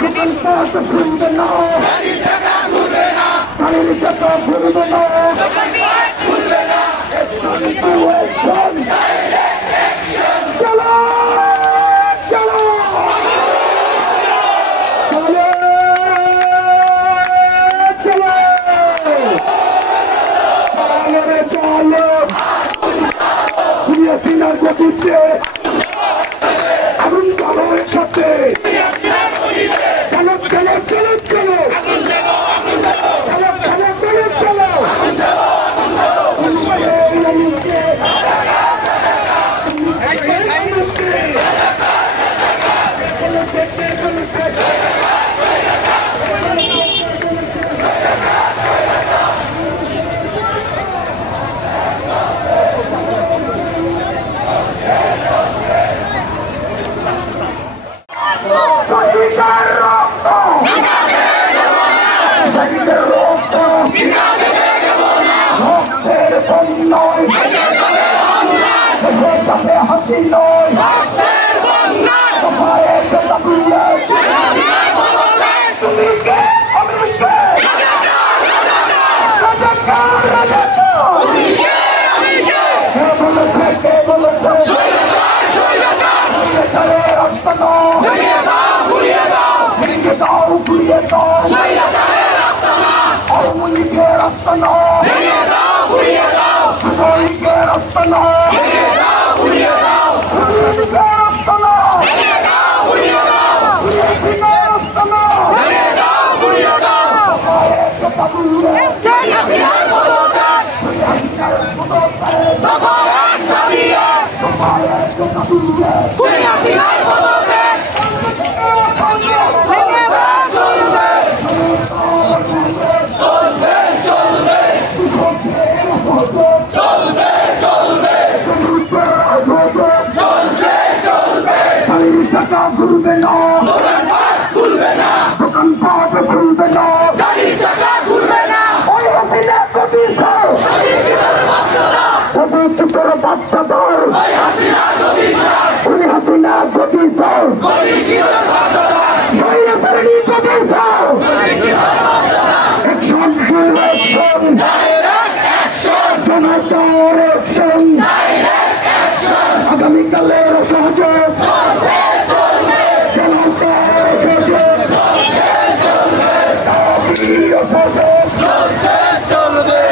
দোকান পাট খুলবে না, গাড়ির চাকা ঘুরবে না, চলো চলো চলো চলো চলো সিনার গতিতে আগুন চলো একসাথে চলো চলো চলো চলো চলো চলো চলো চলো হাসি নয় তুমি কে আমি কে ঘুরবে না, ঘুরবে না, দোকান পাট ঘুরবে না, গাড়ির চাকা ঘুরবে না, ওই হাসিনা গতির সর তোর বাচ্চাদের ওই হাসিনা গতির সর গতির সর অ্যাকশন ফুল অ্যাকশন ডাইরেক্ট অ্যাকশন জনতার অ্যাকশন ডাইরেক্ট অ্যাকশন আগামীকালের সহযোগ চলবে